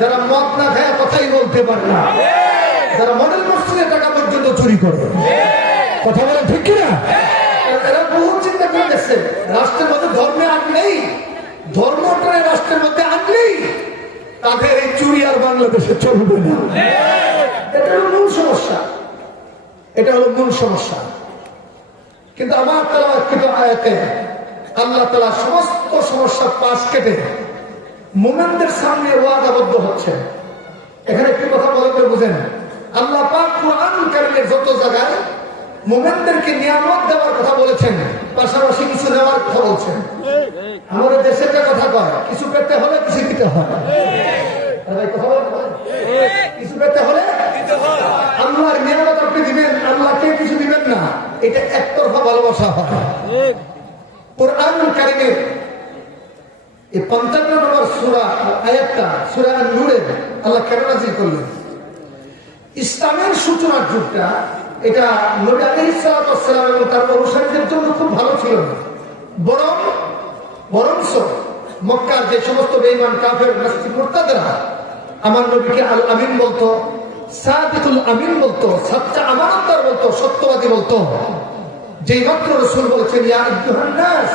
যারা মদ না খায় কথাই বলতে পারে না। যারা মডেল মসজিদে টাকা পর্যন্ত চুরি করে। কথা বলে ঠিক কিনা? এরা বহু চিন্তা করে গেছে। রাষ্ট্রের মধ্যে ধর্মে আগ নেই। ধর্মটা রাষ্ট্রের মধ্যে আনলেই তাদের এই চুরি আর বাংলাদেশে চলবে না। এটা হলো মূল সমস্যা। এটা হলো মূল সমস্যা। কিন্তু আমার তালাকৃত আয়াতে আল্লাহ তালা সমস্ত সমস্যা পাশ কেটে মোমেনদের সামনে ওয়াদাবদ্ধ হচ্ছে। এখানে একটি কথা বলে করে বুঝেন। আল্লাহ পাক যত জায়গায় মোমেনদেরকে নিয়ামত দেওয়ার কথা বলেছেন, পাশাপাশি কিছু দেওয়ার কথা বলছেন। আমাদের দেশে যে কথা কয়, কিছু পেতে হলে কিছু দিতে হয়। ভালোবাসা হয়। পঞ্চান্ন সুরা আয়াতটা, সুরা নূরের আল্লাহ কেন নাজিল করলেন? ইসলামের সূচনার যুগটা, এটা নবী আলাইহিস সালাম এবং তার অনুসারীদের জন্য খুব ভালো ছিল না। বরং, বরঞ্চ মক্কার যে সমস্ত বেঈমান, কাফের নাস্তিক মুরতাদরা, আমার নবীকে আল আমিন বলতো, সাদিকুল আমিন বলতো, সাচ্চা আমানতদার বলতো, সত্যবাদী বলতো। যেই মাত্র রসুল বলেছেন, ইয়া নাস,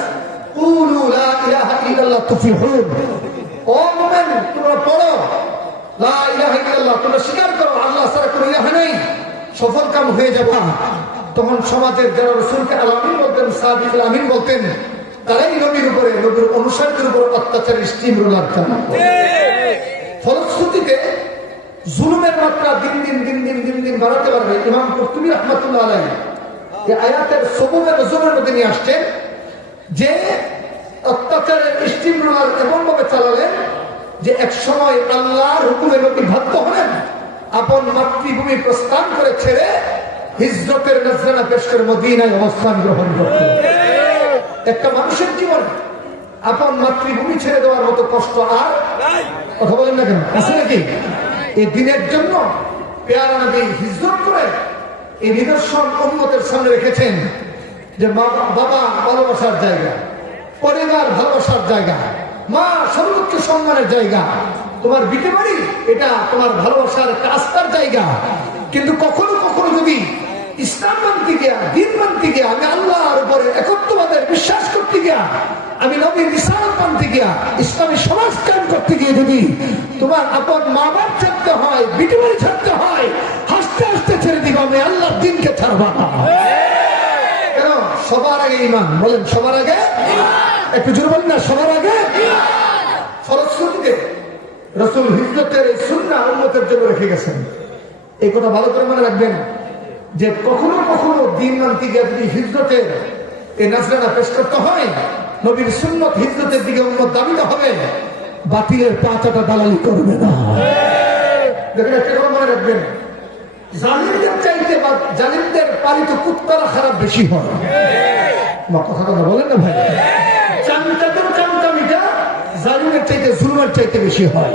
কুলু লা ইলাহা ইল্লাল্লাহ তুফলিহুন স্বীকার করো, আল্লাহ সফল কাম হয়ে তখন সমাজের উপরে উপর ফলশ্রুতিতে জুলুমের মাত্রা দিন দিন দিন দিন দিন দিন বাড়াতে পারবে ইমাম কর্তুবী রহমতুল্লাহ আলাই আয়াতের সবুমের জোরের মধ্যে নিয়ে আসছেন যে অত্যাচারের স্টিম রোলার এমন ভাবে চালালেন যে এক সময় আল্লাহর হুকুমে বাধ্য হলেন আপন মাতৃভূমি প্রস্থান করে ছেড়ে হিজরতের নজরানা পেশ করে মদিনায় অবস্থান গ্রহণ করতেন। একটা মানুষের জীবন আপন মাতৃভূমি ছেড়ে দেওয়ার মতো কষ্ট আর কথা বলেন না কেন? আছে নাকি? এই দিনের জন্য পেয়ারা নবী হিজরত করে এই নিদর্শন উন্মতের সামনে রেখেছেন যে বাবা ভালোবাসার জায়গা। পরিবার ভালোবাসার জায়গা। মা সর্বোচ্চ সম্মানের জায়গা। তোমার বিটে বাড়ি, এটা তোমার ভালোবাসার একটা জায়গা। কিন্তু কখনো কখনো যদি ইসলাম মানতে গিয়া, দিন মানতে গিয়া, আমি আল্লাহর উপরে একত্ববাদের বিশ্বাস করতে গিয়া, আমি নবীর মানতে গিয়া, ইসলামী সমাজ কায়ন করতে গিয়ে যদি তোমার আপন মা বাপ ছাড়তে হয়, বিটে বাড়ি ছাড়তে হয়, হাসতে হাসতে ছেড়ে দিব, আমি আল্লাহর দিনকে ছাড়বা। সবার আগে ইমান বলেন সবার আগে? একটু জোর বলেন না সবার আগে? ফলশ্রুতিতে রসুল হিজরতের এই সুন্না উন্মতের জন্য রেখে গেছেন। এই কথা ভালো করে মনে রাখবেন যে কখনো কখনো দিন মানতে গিয়ে যদি হিজরতের এই নাজরানা পেশ করতে হয় নবীর সুন্নত হিজরতের দিকে উন্নত দাবিতে হবে বাতিলের পাঁচাটা দালালি করবে না। দেখেন একটা কথা মনে রাখবেন। জালিমদের চাইতে বা জালিমদের পালিত কুত্তারা খারাপ বেশি হয়। কথা কথা বলেন না ভাই। চামচাদের চামচামিটা জালিমের চাইতে চাইতে বেশি হয়।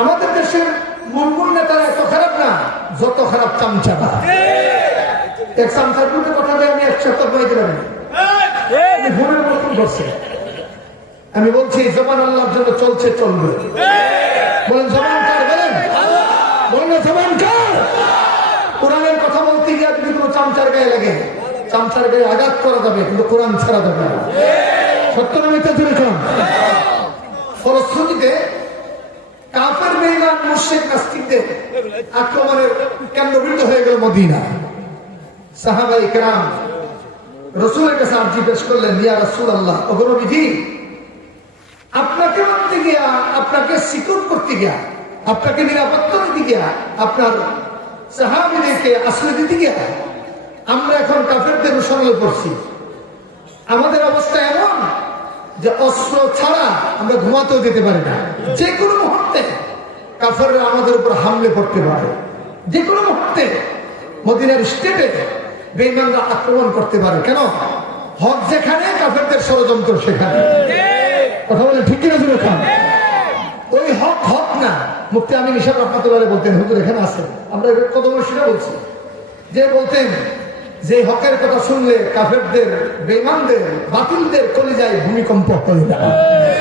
আমাদের দেশের মঙ্গল নেতারা এত খারাপ না, যত খারাপ এক চামচার বিরুদ্ধে কথা বলে আমি এক সপ্তাহ বইতে পারি। ভুলের মতন করছে আমি বলছি, জবান আল্লাহর জন্য চলছে, চলবে। বলেন, জবান কার বলেন বলেন না জবান কার কোরআনের কথা বলতে গিয়ে যদি কোনো চামচার গায়ে লাগে। চামচার গায়ে আঘাত করা যাবে, কিন্তু কোরআন ছাড়া যাবে সত্য না মিথ্যা ফলশ্রুতিতে কাফের মেহমান মুর্শেক নাস্তিকদের আক্রমণের কেন্দ্রবিন্দু হয়ে গেল মদিনা। সাহাবাই কেরাম রসুলের কাছে আর্জি পেশ করলেন, ইয়া রসুল আল্লাহ অগরবিধি আপনাকে মানতে গিয়া, আপনাকে সিকিউর করতে গিয়া, আপনাকে নিরাপত্তা দিতে গিয়া, আপনার সাহাবিদেরকে আশ্রয় দিতে গিয়া আমরা এখন কাফেরদের অনুসরণে পড়ছি। আমাদের অবস্থা এমন যে অস্ত্র ছাড়া আমরা ঘুমাতেও যেতে পারি না। যে কোনো মুহূর্তে কাফেররা আমাদের উপর হামলে পড়তে পারে। যে কোনো মুহূর্তে মদিনার স্টেটে বেইমানরা আক্রমণ করতে পারে। কেন? হক যেখানে, কাফেরদের ষড়যন্ত্র সেখানে। কথা বলে ঠিক কিনা খান? ওই হক হক না। মুক্তি আমি নিশাব রহমাতুল্লাহ বলতেন, হুজুর এখানে আছে আমরা কত সেটা বলছি। যে বলতেন যে হকের কথা শুনলে কাফেরদের বেমানদের বাতিলদের কলিজায় ভূমিকম্প হয়ে যায়